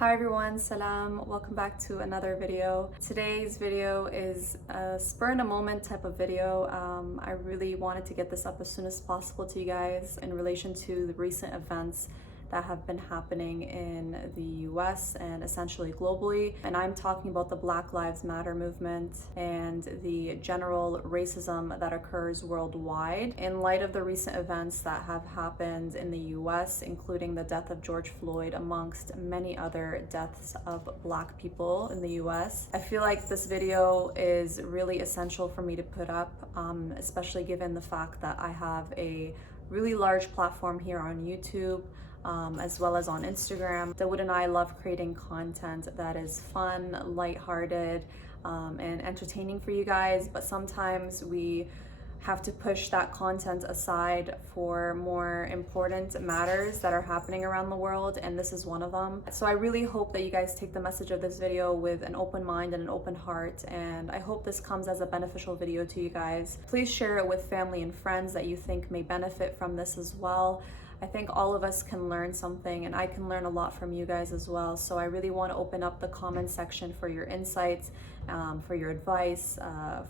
Hi everyone, salam, welcome back to another video. Today's video is a spur in a moment type of video. I really wanted to get this up as soon as possible to you guys in relation to the recent events that have been happening in the US and essentially globally. And I'm talking about the Black Lives Matter movement and the general racism that occurs worldwide in light of the recent events that have happened in the US, including the death of George Floyd, amongst many other deaths of Black people in the US. I feel like this video is really essential for me to put up, especially given the fact that I have a really large platform here on YouTube, as well as on Instagram. Dawoud and I love creating content that is fun, lighthearted, and entertaining for you guys, but sometimes we have to push that content aside for more important matters that are happening around the world, and this is one of them. So I really hope that you guys take the message of this video with an open mind and an open heart, and I hope this comes as a beneficial video to you guys. Please share it with family and friends that you think may benefit from this as well. I think all of us can learn something, and I can learn a lot from you guys as well. So I really want to open up the comment section for your insights, for your advice,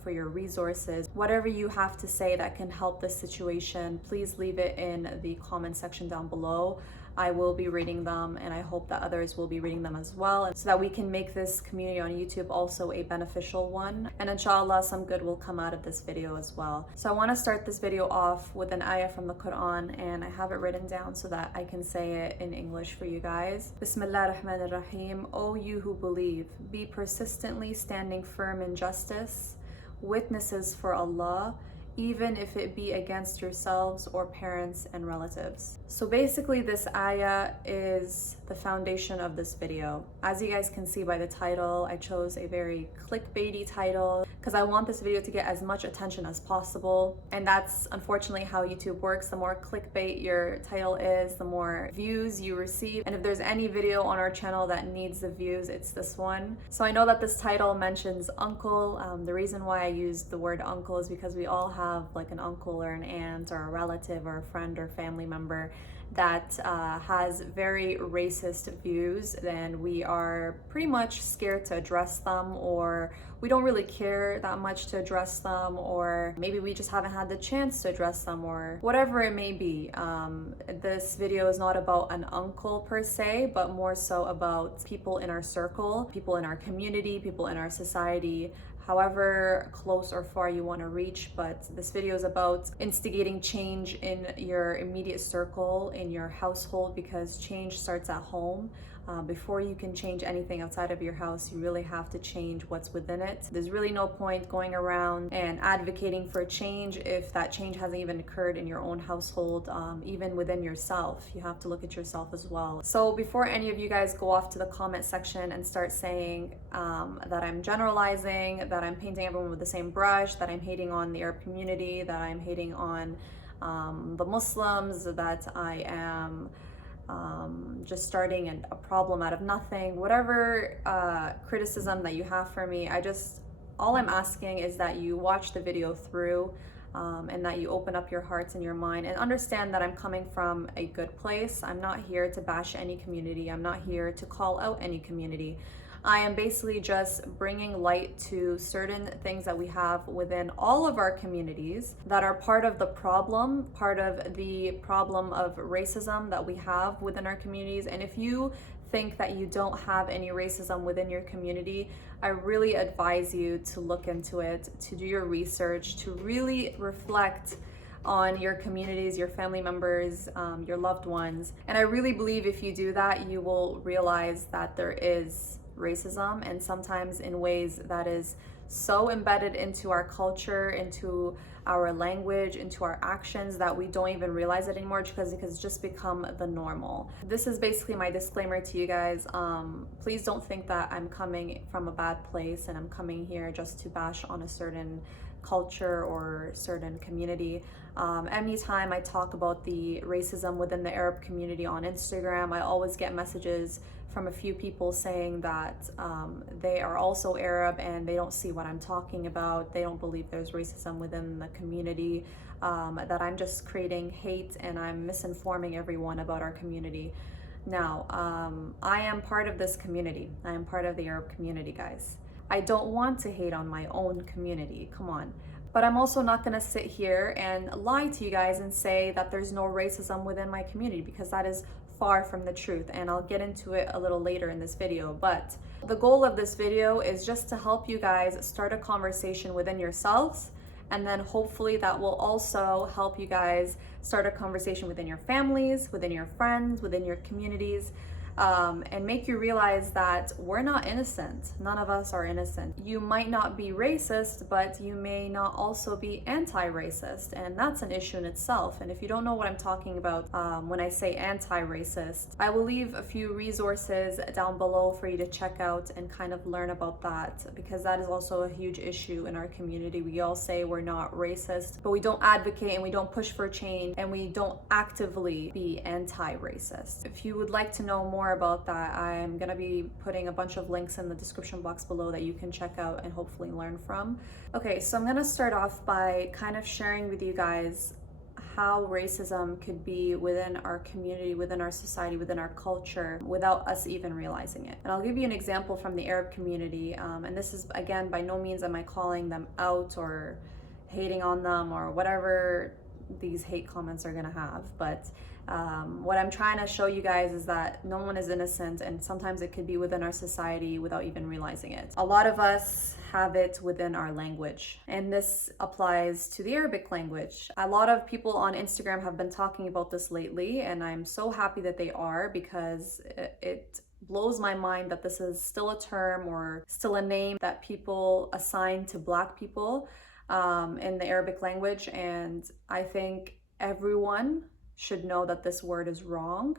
for your resources. Whatever you have to say that can help this situation, please leave it in the comment section down below. I will be reading them, and I hope that others will be reading them as well, so that we can make this community on YouTube also a beneficial one. And inshallah, some good will come out of this video as well. So I want to start this video off with an ayah from the Quran, and I have it written down so that I can say it in English for you guys. Bismillah ar-Rahman ar-Rahim. O you who believe, be persistently standing firm in justice, witnesses for Allah, even if it be against yourselves or parents and relatives. So basically this ayah is the foundation of this video. As you guys can see by the title, I chose a very clickbaity title because I want this video to get as much attention as possible. And that's unfortunately how YouTube works. The more clickbait your title is, the more views you receive. And if there's any video on our channel that needs the views, it's this one. So I know that this title mentions uncle. The reason why I used the word uncle is because we all have like an uncle or an aunt or a relative or a friend or family member that has very racist views, and we are pretty much scared to address them, or we don't really care that much to address them, or maybe we just haven't had the chance to address them, or whatever it may be. This video is not about an uncle per se, but more so about people in our circle, people in our community, people in our society, however close or far you want to reach. But this video is about instigating change in your immediate circle, in your household, because change starts at home. Before you can change anything outside of your house, you really have to change what's within it. There's really no point going around and advocating for change if that change hasn't even occurred in your own household, even within yourself. You have to look at yourself as well. So before any of you guys go off to the comment section and start saying that I'm generalizing, that I'm painting everyone with the same brush, that I'm hating on the Arab community, that I'm hating on the Muslims, that I am just starting a problem out of nothing, whatever criticism that you have for me, all I'm asking is that you watch the video through, and that you open up your hearts and your mind and understand that I'm coming from a good place. I'm not here to bash any community. I'm not here to call out any community. I am basically just bringing light to certain things that we have within all of our communities that are part of the problem of racism that we have within our communities. And if you think that you don't have any racism within your community, I really advise you to look into it, to do your research, to really reflect on your communities, your family members, your loved ones. And I really believe if you do that, you will realize that there is racism, and sometimes in ways that is so embedded into our culture, into our language, into our actions, that we don't even realize it anymore because it's just become the normal. This is basically my disclaimer to you guys. Please don't think that I'm coming from a bad place and I'm coming here just to bash on a certain culture or certain community. Anytime I talk about the racism within the Arab community on Instagram, I always get messages from a few people saying that they are also Arab and they don't see what I'm talking about. They don't believe there's racism within the community, that I'm just creating hate and I'm misinforming everyone about our community. Now, I am part of this community. I am part of the Arab community, guys. I don't want to hate on my own community, come on. But I'm also not gonna sit here and lie to you guys and say that there's no racism within my community, because that is far from the truth, and I'll get into it a little later in this video. But the goal of this video is just to help you guys start a conversation within yourselves, and then hopefully that will also help you guys start a conversation within your families, within your friends, within your communities, and make you realize that we're not innocent. None of us are innocent. You might not be racist, but you may not also be anti-racist, and that's an issue in itself. And if you don't know what I'm talking about when I say anti-racist, I will leave a few resources down below for you to check out and kind of learn about that, because that is also a huge issue in our community. We all say we're not racist, but we don't advocate and we don't push for change, and we don't actively be anti-racist. If you would like to know more about that, I'm gonna be putting a bunch of links in the description box below that you can check out and hopefully learn from. Okay, so I'm gonna start off by kind of sharing with you guys how racism could be within our community, within our society, within our culture, without us even realizing it. And I'll give you an example from the Arab community, and this is, again, by no means am I calling them out or hating on them or whatever these hate comments are gonna have, but what I'm trying to show you guys is that no one is innocent, and sometimes it could be within our society without even realizing it. A lot of us have it within our language, and this applies to the Arabic language. A lot of people on Instagram have been talking about this lately, and I'm so happy that they are, because it blows my mind that this is still a term or still a name that people assign to Black people in the Arabic language. And I think everyone should know that this word is wrong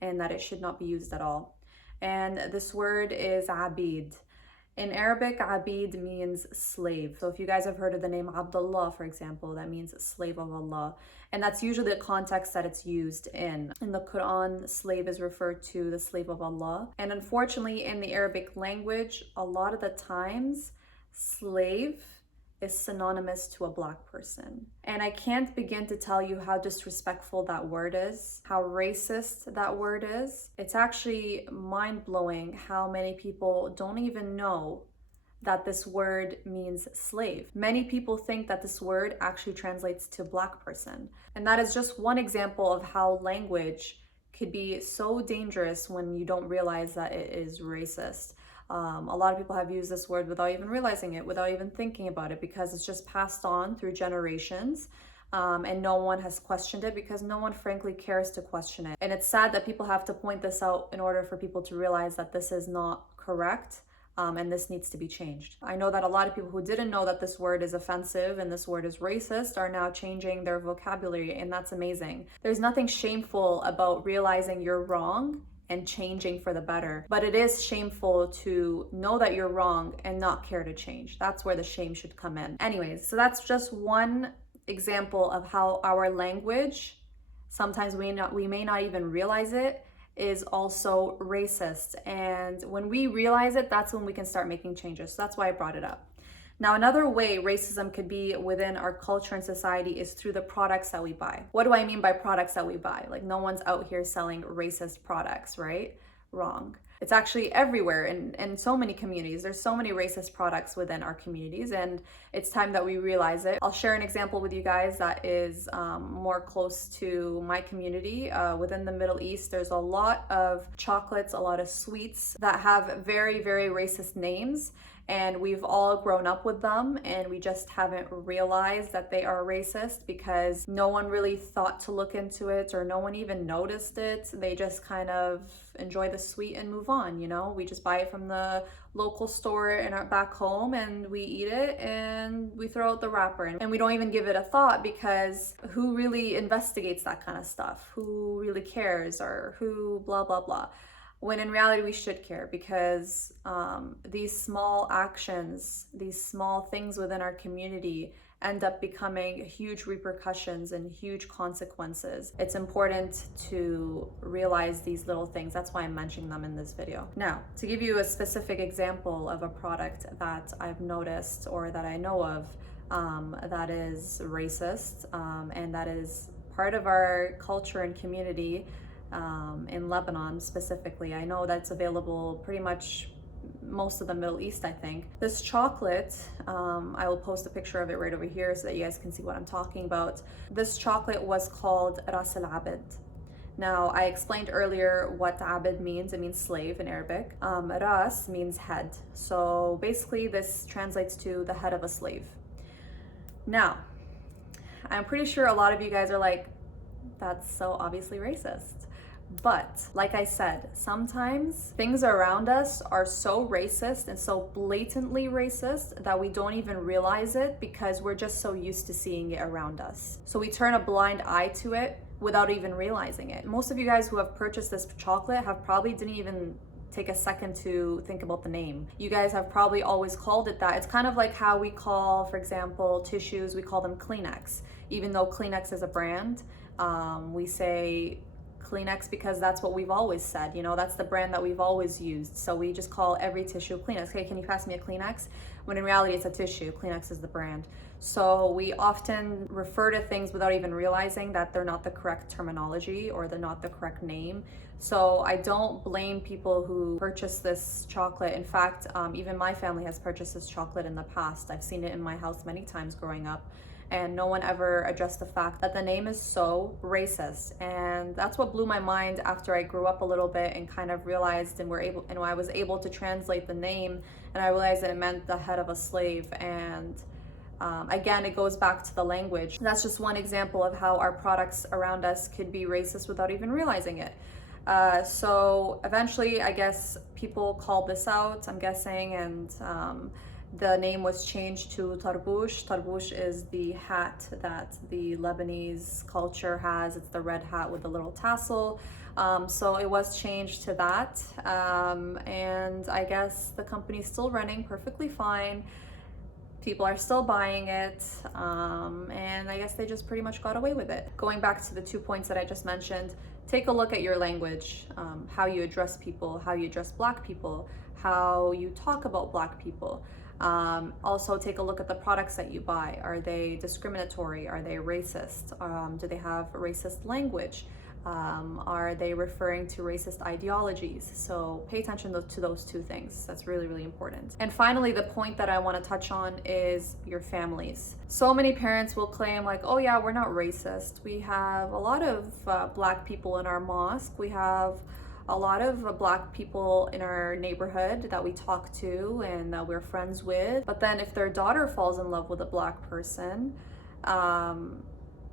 and that it should not be used at all. And this word is abid. In Arabic, abid means slave. So if you guys have heard of the name Abdullah, for example, that means slave of Allah. And that's usually the context that it's used in. In the Quran, slave is referred to the slave of Allah. And unfortunately, in the Arabic language, a lot of the times, slave is synonymous to a Black person. And I can't begin to tell you how disrespectful that word is, how racist that word is. It's actually mind-blowing how many people don't even know that this word means slave. Many people think that this word actually translates to Black person. And that is just one example of how language could be so dangerous when you don't realize that it is racist. A lot of people have used this word without even realizing it, without even thinking about it, because it's just passed on through generations, and no one has questioned it, because no one frankly cares to question it. And it's sad that people have to point this out in order for people to realize that this is not correct, and this needs to be changed. I know that a lot of people who didn't know that this word is offensive and this word is racist are now changing their vocabulary, and that's amazing. There's nothing shameful about realizing you're wrong and changing for the better. But it is shameful to know that you're wrong and not care to change. That's where the shame should come in. Anyways, so that's just one example of how our language, sometimes we may not even realize it, is also racist. And when we realize it, that's when we can start making changes. So that's why I brought it up. Now, another way racism could be within our culture and society is through the products that we buy. What do I mean by products that we buy? Like, no one's out here selling racist products, right? Wrong. It's actually everywhere in so many communities. There's so many racist products within our communities, and it's time that we realize it. I'll share an example with you guys that is more close to my community. Within the Middle East, there's a lot of chocolates, a lot of sweets that have very, very racist names. And we've all grown up with them, and we just haven't realized that they are racist because no one really thought to look into it, or no one even noticed it. They just kind of enjoy the sweet and move on, you know? We just buy it from the local store in our back home, and we eat it and we throw out the wrapper, and we don't even give it a thought, because who really investigates that kind of stuff? Who really cares? Or who blah blah blah? When in reality, we should care, because these small actions, these small things within our community end up becoming huge repercussions and huge consequences. It's important to realize these little things. That's why I'm mentioning them in this video. Now, to give you a specific example of a product that I've noticed or that I know of that is racist and that is part of our culture and community, in Lebanon specifically. I know that's available pretty much most of the Middle East, I think. This chocolate, I will post a picture of it right over here so that you guys can see what I'm talking about. This chocolate was called Ras al-Abid. Now, I explained earlier what abid means. It means slave in Arabic. Ras means head. So basically this translates to the head of a slave. Now, I'm pretty sure a lot of you guys are like, that's so obviously racist. But like I said, sometimes things around us are so racist and so blatantly racist that we don't even realize it because we're just so used to seeing it around us. So we turn a blind eye to it without even realizing it. Most of you guys who have purchased this chocolate have probably didn't even take a second to think about the name. You guys have probably always called it that. It's kind of like how we call, for example, tissues, we call them Kleenex. Even though Kleenex is a brand, we say Kleenex because that's what we've always said, you know, that's the brand that we've always used. So we just call every tissue Kleenex. Hey, can you pass me a Kleenex? When in reality it's a tissue. Kleenex is the brand. So we often refer to things without even realizing that they're not the correct terminology or they're not the correct name. So I don't blame people who purchase this chocolate. In fact, even my family has purchased this chocolate in the past. I've seen it in my house many times growing up, and no one ever addressed the fact that the name is so racist. And that's what blew my mind after I grew up a little bit and kind of realized and I was able to translate the name, and I realized that it meant the head of a slave. And again, it goes back to the language. That's just one example of how our products around us could be racist without even realizing it. So eventually, I guess people called this out, I'm guessing, and the name was changed to tarbush. Tarbush is the hat that the Lebanese culture has. It's the red hat with the little tassel. So it was changed to that. And I guess the company's still running perfectly fine. People are still buying it. And I guess they just pretty much got away with it. Going back to the 2 points that I just mentioned, take a look at your language, how you address people, how you address Black people, how you talk about Black people. Also take a look at the products that you buy. Are they discriminatory? Are they racist? Do they have racist language? Are they referring to racist ideologies? So pay attention to those two things. That's really, really important. And finally, the point that I want to touch on is your families. So many parents will claim like, oh yeah, we're not racist. We have a lot of Black people in our mosque. We have a lot of Black people in our neighborhood that we talk to and that we're friends with. But then if their daughter falls in love with a Black person,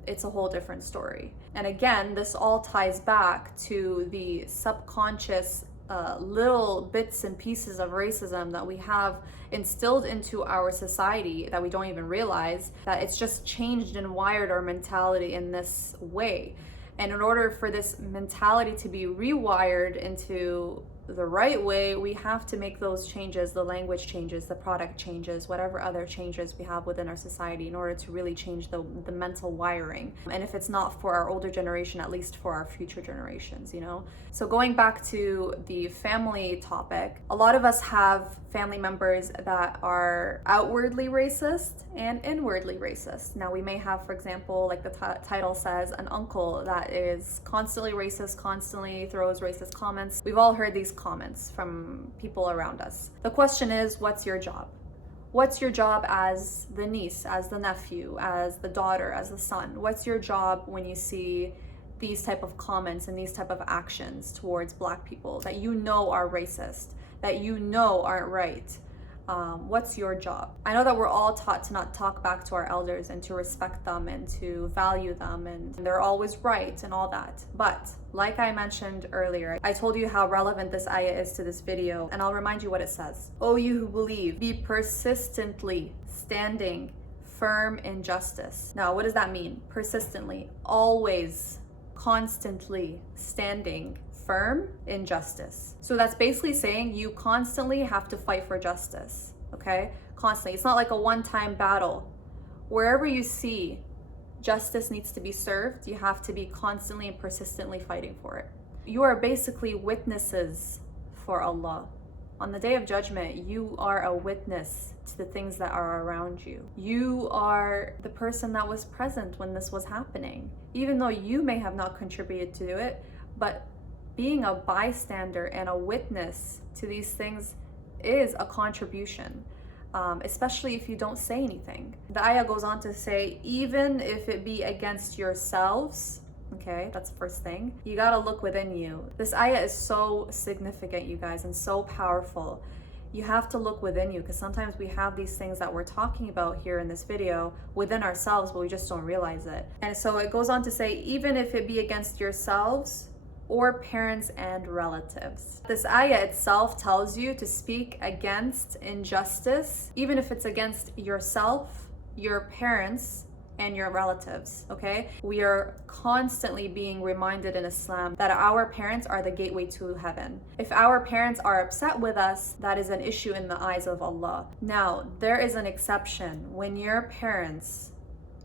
it's a whole different story. And again, this all ties back to the subconscious little bits and pieces of racism that we have instilled into our society that we don't even realize, that it's just changed and wired our mentality in this way. And in order for this mentality to be rewired into the right way, we have to make those changes, the language changes, the product changes, whatever other changes we have within our society in order to really change the mental wiring. And if it's not for our older generation, at least for our future generations, you know? So going back to the family topic, a lot of us have family members that are outwardly racist and inwardly racist. Now we may have, for example, like the title says, an uncle that is constantly racist, constantly throws racist comments. We've all heard these comments from people around us. The question is, what's your job? What's your job as the niece, as the nephew, as the daughter, as the son? What's your job when you see these type of comments and these type of actions towards Black people that you know are racist, that you know aren't right? What's your job? I know that we're all taught to not talk back to our elders and to respect them and to value them, and they're always right and all that. But like I mentioned earlier, I told you how relevant this ayah is to this video, and I'll remind you what it says. O you who believe, be persistently standing firm in justice. Now, what does that mean? Persistently, always, constantly standing firm in justice. So that's basically saying you constantly have to fight for justice, okay? Constantly. It's not like a one-time battle. Wherever you see justice needs to be served, you have to be constantly and persistently fighting for it. You are basically witnesses for Allah. On the Day of Judgment, you are a witness to the things that are around you. You are the person that was present when this was happening. Even though you may have not contributed to it, but being a bystander and a witness to these things is a contribution, especially if you don't say anything. The ayah goes on to say, even if it be against yourselves, okay, that's the first thing. You gotta look within you. This ayah is so significant, you guys, and so powerful. You have to look within you, because sometimes we have these things that we're talking about here in this video within ourselves, but we just don't realize it. And so it goes on to say, even if it be against yourselves or parents and relatives. This ayah itself tells you to speak against injustice, even if it's against yourself, your parents, and your relatives, okay? We are constantly being reminded in Islam that our parents are the gateway to heaven. If our parents are upset with us, that is an issue in the eyes of Allah. Now, there is an exception. When your parents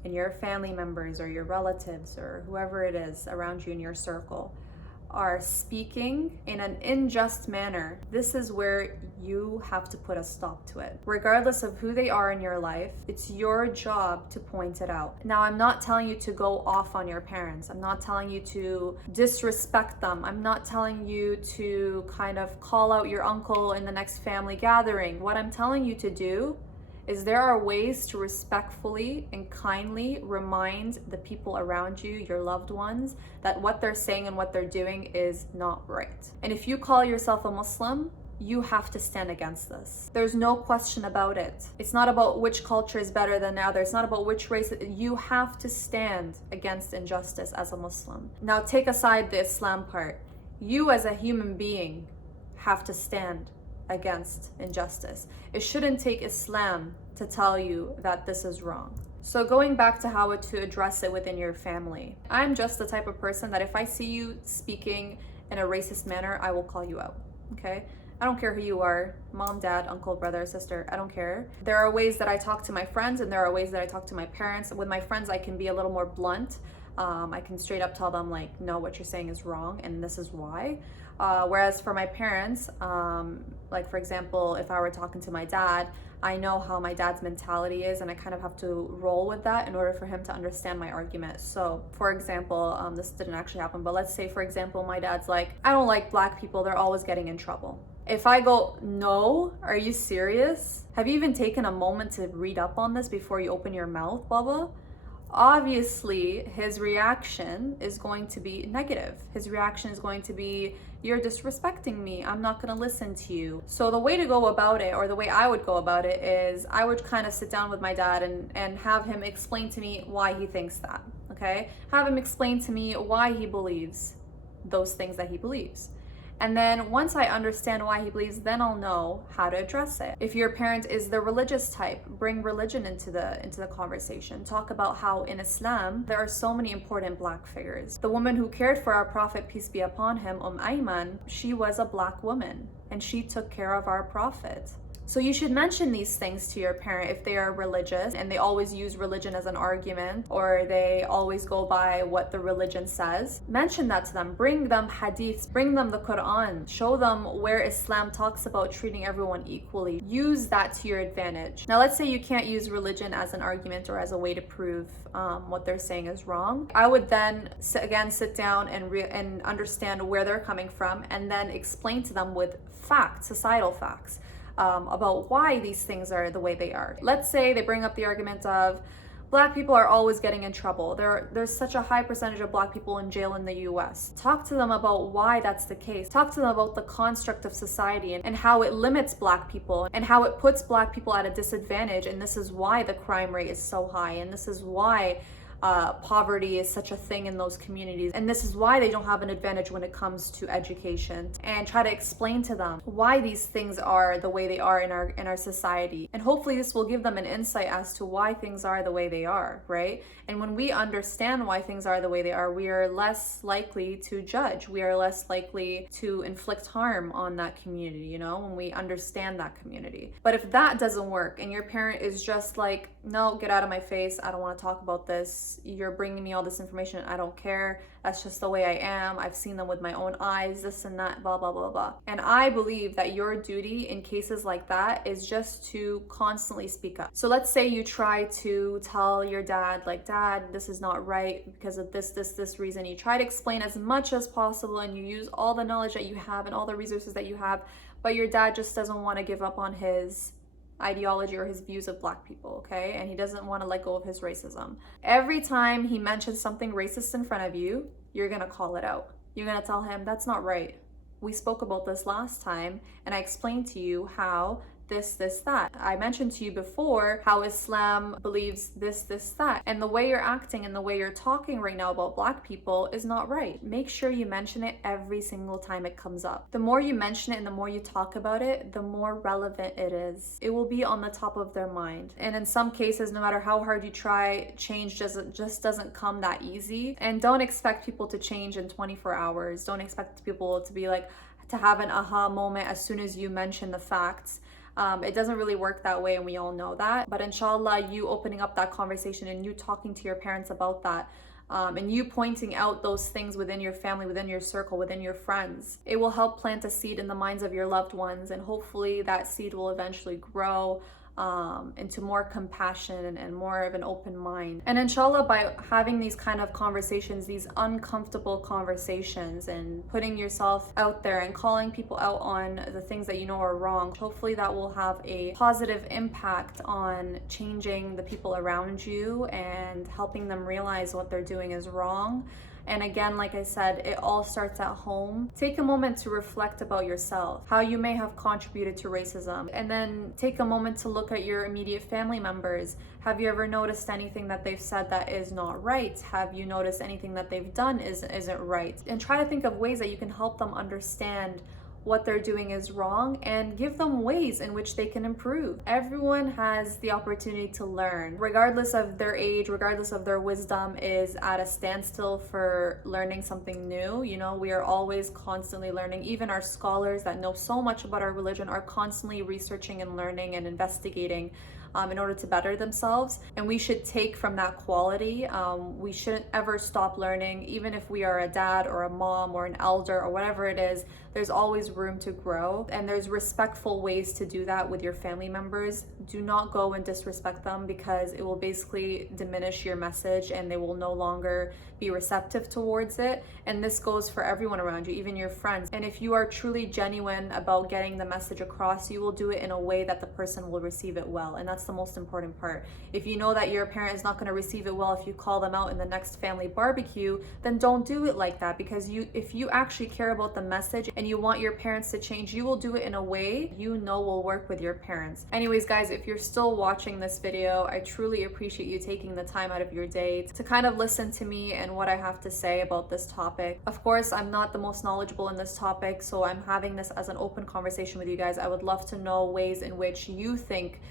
and your family members or your relatives or whoever it is around you in your circle are speaking in an unjust manner, this is where you have to put a stop to it. Regardless of who they are in your life, it's your job to point it out. Now, I'm not telling you to go off on your parents. I'm not telling you to disrespect them. I'm not telling you to kind of call out your uncle in the next family gathering. What I'm telling you to do is there are ways to respectfully and kindly remind the people around you, your loved ones, that what they're saying and what they're doing is not right. And if you call yourself a Muslim, you have to stand against this. There's no question about it. It's not about which culture is better than the other. It's not about which race. You have to stand against injustice as a Muslim. Now take aside the Islam part. You as a human being have to stand against injustice. It shouldn't take Islam to tell you that this is wrong. So going back to how to address it within your family, I'm just the type of person that if I see you speaking in a racist manner, I will call you out, okay? I don't care who you are, mom, dad, uncle, brother, sister, I don't care. There are ways that I talk to my friends and there are ways that I talk to my parents. With my friends, I can be a little more blunt. I can straight up tell them like, no, what you're saying is wrong and this is why. Whereas for my parents, like for example, if I were talking to my dad, I know how my dad's mentality is and I kind of have to roll with that in order for him to understand my argument. So for example, this didn't actually happen, but let's say for example, my dad's like, I don't like black people, they're always getting in trouble. If I go, no, are you serious? Have you even taken a moment to read up on this before you open your mouth, Baba? Obviously, his reaction is going to be negative. His reaction is going to be, you're disrespecting me, I'm not gonna listen to you. So the way to go about it, or the way I would go about it, is I would kind of sit down with my dad and have him explain to me why he thinks that, okay? Have him explain to me why he believes those things that he believes. And then once I understand why he believes, then I'll know how to address it. If your parent is the religious type, bring religion into the conversation. Talk about how in Islam, there are so many important black figures. The woman who cared for our Prophet, peace be upon him, Ayman, she was a black woman and she took care of our Prophet. So you should mention these things to your parent if they are religious and they always use religion as an argument, or they always go by what the religion says. Mention that to them. Bring them hadiths, bring them the Quran, show them where Islam talks about treating everyone equally. Use that to your advantage. Now let's say you can't use religion as an argument or as a way to prove what they're saying is wrong. I would then sit down and understand where they're coming from and then explain to them with facts, societal facts. About why these things are the way they are. Let's say they bring up the argument of black people are always getting in trouble. There's such a high percentage of black people in jail in the US. Talk to them about why that's the case. Talk to them about the construct of society and how it limits black people and how it puts black people at a disadvantage, and this is why the crime rate is so high, and this is why poverty is such a thing in those communities, and this is why they don't have an advantage when it comes to education. And try to explain to them why these things are the way they are in our society, and hopefully this will give them an insight as to why things are the way they are, right? And when we understand why things are the way they are, we are less likely to judge, we are less likely to inflict harm on that community, you know, when we understand that community. But if that doesn't work and your parent is just like, no, get out of my face, I don't want to talk about this, you're bringing me all this information and I don't care. That's just the way I am. I've seen them with my own eyes, this and that, blah, blah, blah, blah. And I believe that your duty in cases like that is just to constantly speak up. So let's say you try to tell your dad, like, Dad, this is not right because of this reason. You try to explain as much as possible and you use all the knowledge that you have and all the resources that you have, but your dad just doesn't want to give up on his ideology or his views of Black people, okay? And he doesn't want to let go of his racism. Every time he mentions something racist in front of you, you're gonna call it out. You're gonna tell him, that's not right. We spoke about this last time and I explained to you how this, that. I mentioned to you before how Islam believes this, that. And the way you're acting and the way you're talking right now about Black people is not right. Make sure you mention it every single time it comes up. The more you mention it and the more you talk about it, the more relevant it is. It will be on the top of their mind. And in some cases, no matter how hard you try, change just doesn't come that easy. And don't expect people to change in 24 hours. Don't expect people to be like, to have an aha moment as soon as you mention the facts. It doesn't really work that way and we all know that. But inshallah, you opening up that conversation and you talking to your parents about that, and you pointing out those things within your family, within your circle, within your friends, it will help plant a seed in the minds of your loved ones, and hopefully that seed will eventually grow into more compassion and more of an open mind. And inshallah, by having these kind of conversations, these uncomfortable conversations, and putting yourself out there and calling people out on the things that you know are wrong, hopefully that will have a positive impact on changing the people around you and helping them realize what they're doing is wrong. And again, like I said, it all starts at home. Take a moment to reflect about yourself, how you may have contributed to racism, and then take a moment to look at your immediate family members. Have you ever noticed anything that they've said that is not right? Have you noticed anything that they've done isn't right? And try to think of ways that you can help them understand what they're doing is wrong and give them ways in which they can improve. Everyone has the opportunity to learn, regardless of their age, regardless of their wisdom is at a standstill for learning something new. You know, we are always constantly learning. Even our scholars that know so much about our religion are constantly researching and learning and investigating in order to better themselves. And we should take from that quality. We shouldn't ever stop learning, even if we are a dad or a mom or an elder or whatever it is. There's always room to grow, and there's respectful ways to do that with your family members. Do not go and disrespect them, because it will basically diminish your message and they will no longer be receptive towards it. And this goes for everyone around you, even your friends. And if you are truly genuine about getting the message across, you will do it in a way that the person will receive it well. And that's the most important part. If you know that your parent is not going to receive it well if you call them out in the next family barbecue, then don't do it like that, because if you actually care about the message and you want your parents to change, you will do it in a way you know will work with your parents. Anyways, guys, if you're still watching this video, I truly appreciate you taking the time out of your day to kind of listen to me and what I have to say about this topic. Of course, I'm not the most knowledgeable in this topic, so I'm having this as an open conversation with you guys. I would love to know ways in which you think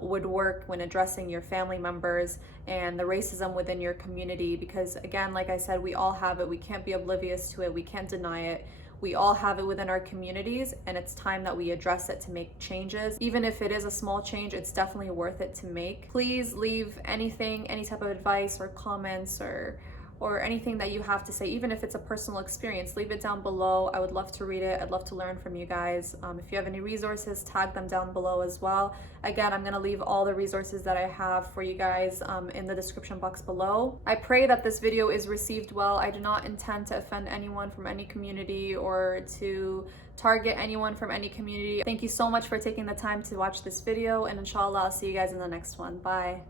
would work when addressing your family members and the racism within your community, because again, like I said, we all have it. We can't be oblivious to it. We can't deny it. We all have it within our communities, and it's time that we address it to make changes. Even if it is a small change, it's definitely worth it to make. Please leave anything, any type of advice or comments or anything that you have to say, even if it's a personal experience, leave it down below. I would love to read it. I'd love to learn from you guys. If you have any resources, tag them down below as well. Again, I'm gonna leave all the resources that I have for you guys in the description box below. I pray that this video is received well. I do not intend to offend anyone from any community or to target anyone from any community. Thank you so much for taking the time to watch this video, and inshallah, I'll see you guys in the next one. Bye.